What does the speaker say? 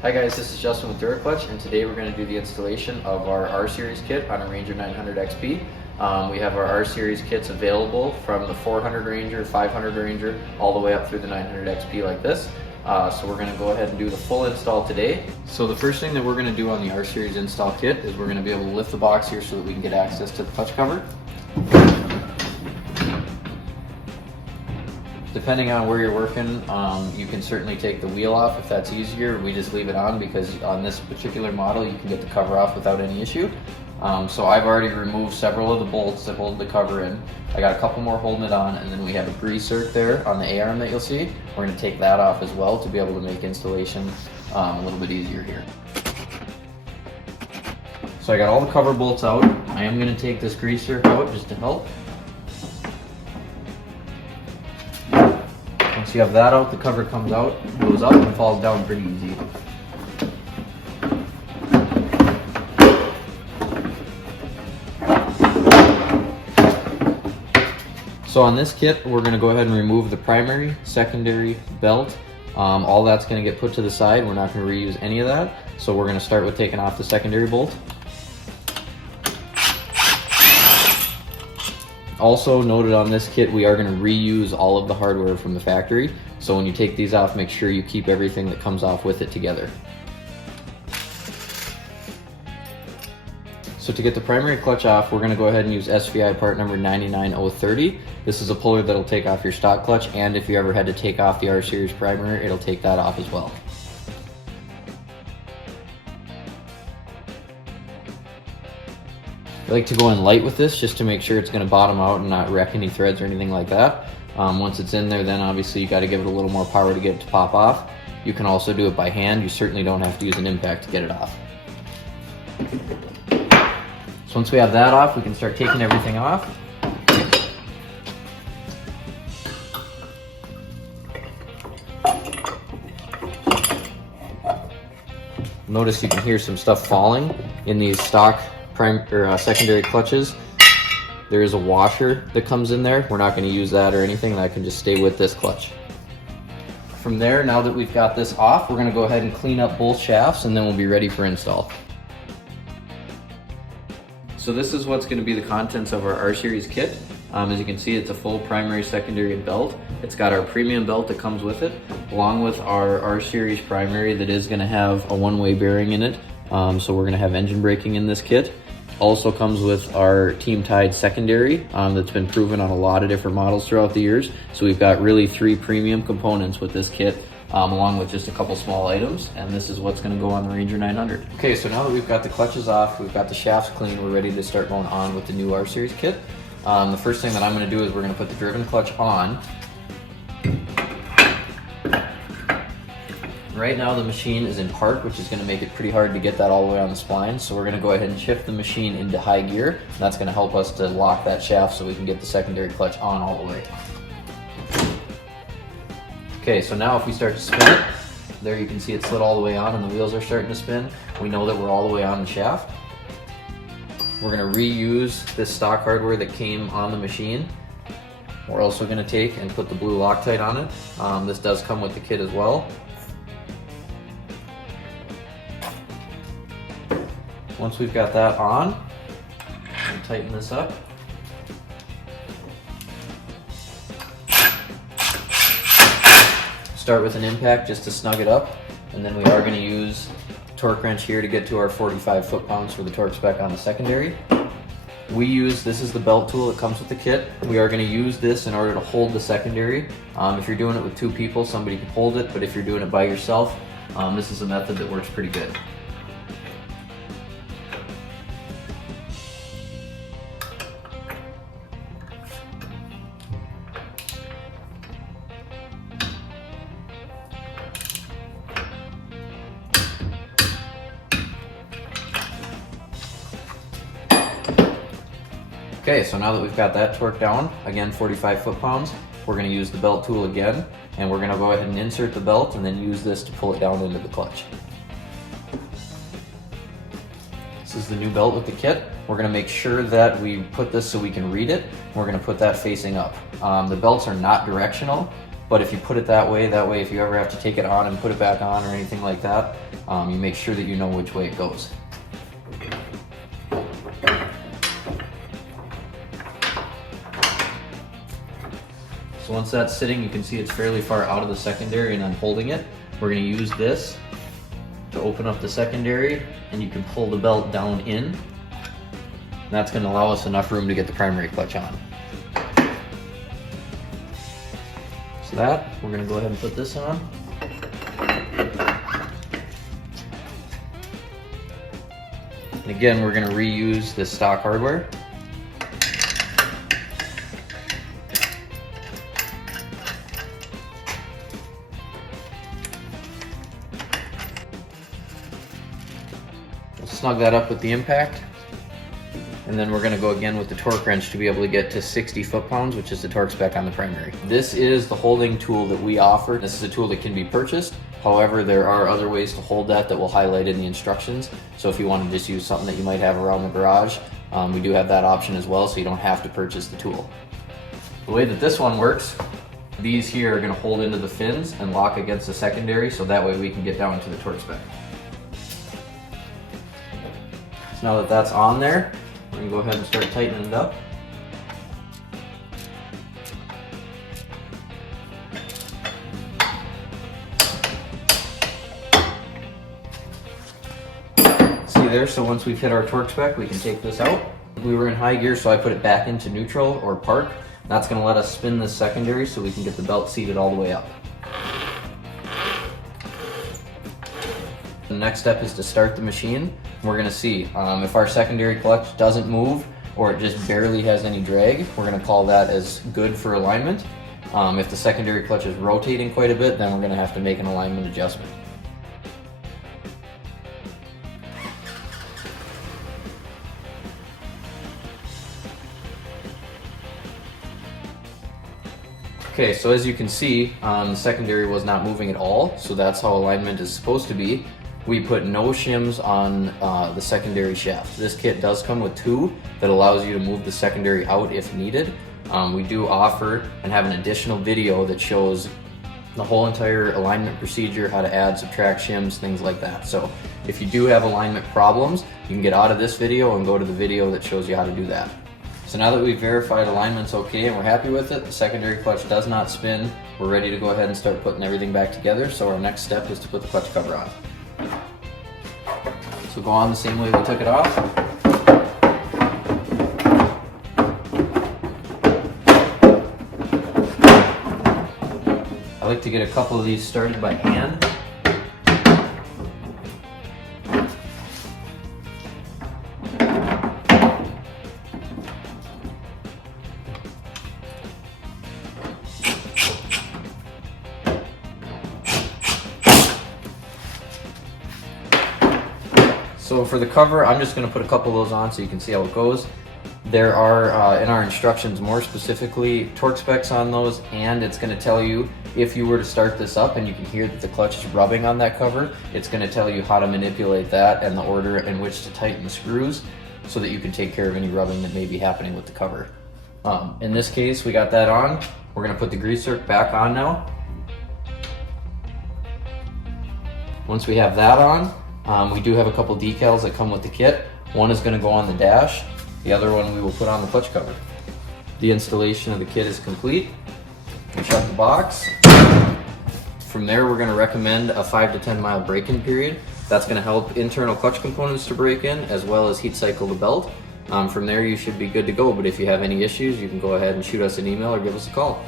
Hi guys, this is Justin with Duraclutch, and today we're going to do the installation of our R-Series kit on a Ranger 900 XP. We have our R-Series kits available from the 400 Ranger, 500 Ranger, all the way up through the 900 XP like this. So we're going to go ahead and do the full install today. So the first thing that we're going to do on the R-Series install kit is we're going to be able to lift the box here so that we can get access to the clutch cover. Depending on where you're working, you can certainly take the wheel off if that's easier. We just leave it on because on this particular model you can get the cover off without any issue. So I've already removed several of the bolts that hold the cover in. I got a couple more holding it on, and then we have a grease zerk there on the A-arm that you'll see. We're going to take that off as well to be able to make installation a little bit easier here. So I got all the cover bolts out. I am going to take this grease zerk out just to help. Once you have that out, the cover comes out, goes up, and falls down pretty easy. So on this kit, we're going to go ahead and remove the primary, secondary, belt. All that's going to get put to the side. We're not going to reuse any of that. So we're going to start with taking off the secondary bolt. Also noted on this kit, we are going to reuse all of the hardware from the factory. So when you take these off, make sure you keep everything that comes off with it together. So to get the primary clutch off, we're going to go ahead and use SVI part number 99030. This is a puller that'll take off your stock clutch, and if you ever had to take off the R-Series primary, it'll take that off as well. I like to go in light with this just to make sure it's going to bottom out and not wreck any threads or anything like that. Once it's in there, then obviously you got to give it a little more power to get it to pop off. You can also do it by hand. You certainly don't have to use an impact to get it off. So once we have that off, we can start taking everything off. Notice you can hear some stuff falling in these stock secondary clutches. There is a washer that comes in there. We're not going to use that or anything. That can just stay with this clutch. From there, now that we've got this off, we're going to go ahead and clean up both shafts, and then we'll be ready for install. So this is what's going to be the contents of our R-Series kit. As you can see, it's a full primary, secondary, and belt. It's got our premium belt that comes with it, along with our R-Series primary that is going to have a one-way bearing in it. So we're going to have engine braking in this kit. Also comes with our team tied secondary that's been proven on a lot of different models throughout the years. So we've got really 3 premium components with this kit, along with just a couple small items, and this is what's going to go on the Ranger 900. Okay, so now that we've got the clutches off, we've got the shafts clean, we're ready to start going on with the new R-Series kit. The first thing that I'm going to do is we're going to put the driven clutch on. Right now the machine is in park, which is going to make it pretty hard to get that all the way on the spline, so we're going to go ahead and shift the machine into high gear. That's going to help us to lock that shaft so we can get the secondary clutch on all the way. Okay, so now if we start to spin it, there you can see it slid all the way on and the wheels are starting to spin. We know that we're all the way on the shaft. We're going to reuse this stock hardware that came on the machine. We're also going to take and put the blue Loctite on it. This does come with the kit as well. Once we've got that on, we'll tighten this up. Start with an impact just to snug it up, and then we are going to use a torque wrench here to get to our 45 foot-pounds for the torque spec on the secondary. This is the belt tool that comes with the kit. We are going to use this in order to hold the secondary. If you're doing it with 2 people, somebody can hold it, but if you're doing it by yourself, this is a method that works pretty good. Okay, so now that we've got that torqued down, again 45 foot-pounds, we're going to use the belt tool again, and we're going to go ahead and insert the belt and then use this to pull it down into the clutch. This is the new belt with the kit. We're going to make sure that we put this so we can read it. We're going to put that facing up. The belts are not directional. But if you put it that way if you ever have to take it on and put it back on or anything like that, you make sure that you know which way it goes. So once that's sitting, you can see it's fairly far out of the secondary, and I'm holding it. We're going to use this to open up the secondary, and you can pull the belt down in. And that's going to allow us enough room to get the primary clutch on. So that, we're going to go ahead and put this on. And again, we're going to reuse this stock hardware. Snug that up with the impact, and then we're going to go again with the torque wrench to be able to get to 60 foot-pounds, which is the torque spec on the primary. This is the holding tool that we offer. This is a tool that can be purchased. However, there are other ways to hold that we'll highlight in the instructions. So if you want to just use something that you might have around the garage, we do have that option as well, so you don't have to purchase the tool. The way that this one works, these here are going to hold into the fins and lock against the secondary, so that way we can get down to the torque spec. So now that that's on there, we're going to go ahead and start tightening it up. See there, so once we've hit our torque spec, we can take this out. We were in high gear, so I put it back into neutral or park. That's going to let us spin this secondary so we can get the belt seated all the way up. The next step is to start the machine. We're going to see if our secondary clutch doesn't move or it just barely has any drag, we're going to call that as good for alignment. If the secondary clutch is rotating quite a bit, then we're going to have to make an alignment adjustment. Okay, so as you can see, the secondary was not moving at all, so that's how alignment is supposed to be. We put no shims on the secondary shaft. This kit does come with two that allows you to move the secondary out if needed. We do offer and have an additional video that shows the whole entire alignment procedure, how to add, subtract shims, things like that. So if you do have alignment problems, you can get out of this video and go to the video that shows you how to do that. So now that we've verified alignment's okay and we're happy with it, the secondary clutch does not spin, we're ready to go ahead and start putting everything back together. So our next step is to put the clutch cover on. So go on the same way we took it off. I like to get a couple of these started by hand. So for the cover, I'm just going to put a couple of those on so you can see how it goes. There are, in our instructions more specifically, torque specs on those, and it's going to tell you if you were to start this up and you can hear that the clutch is rubbing on that cover, it's going to tell you how to manipulate that and the order in which to tighten the screws so that you can take care of any rubbing that may be happening with the cover. In this case, we got that on. We're going to put the grease zerk back on now. Once we have that on, we do have a couple decals that come with the kit. One is going to go on the dash, the other one we will put on the clutch cover. The installation of the kit is complete. We shut the box. From there, we're going to recommend a 5 to 10 mile break-in period. That's going to help internal clutch components to break in as well as heat cycle the belt. From there, you should be good to go, but if you have any issues, you can go ahead and shoot us an email or give us a call.